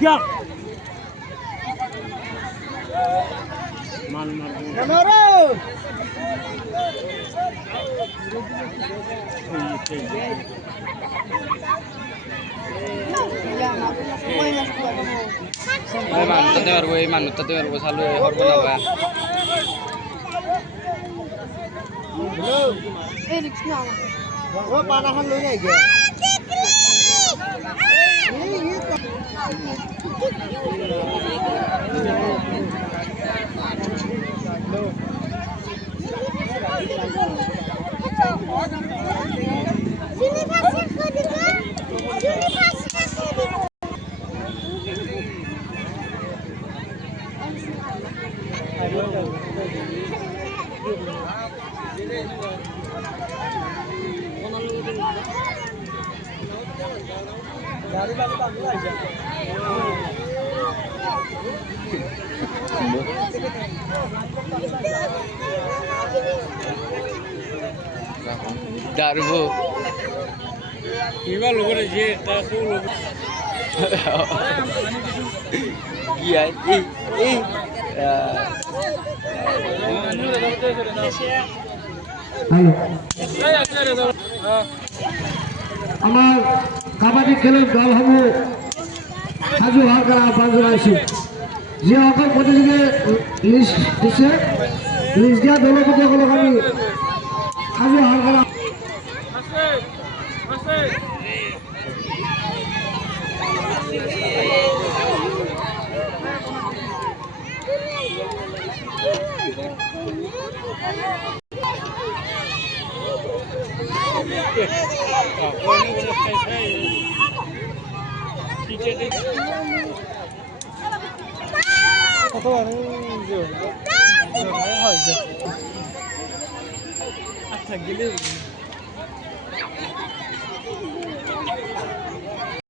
क्या manut tadi baru selalu hormon apa? panahan lu nih ya. Darbo. Iba lugar je, tahu lugar. Iya, hello আমার কাবাডি খেলার দল হব সাজু হালকারা বাংলা আছে যে অকল প্রতিযোগী লিস্ট দিছে লিস্ট দিয়া দলের প্রতি সকলক আমি সাজু হালকারা Atta geliyor.